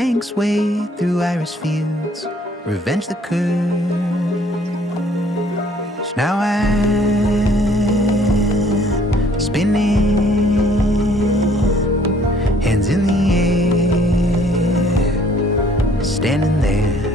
tanks way through iris fields, revenge the curse. Now I'm spinning, hands in the air, standing there.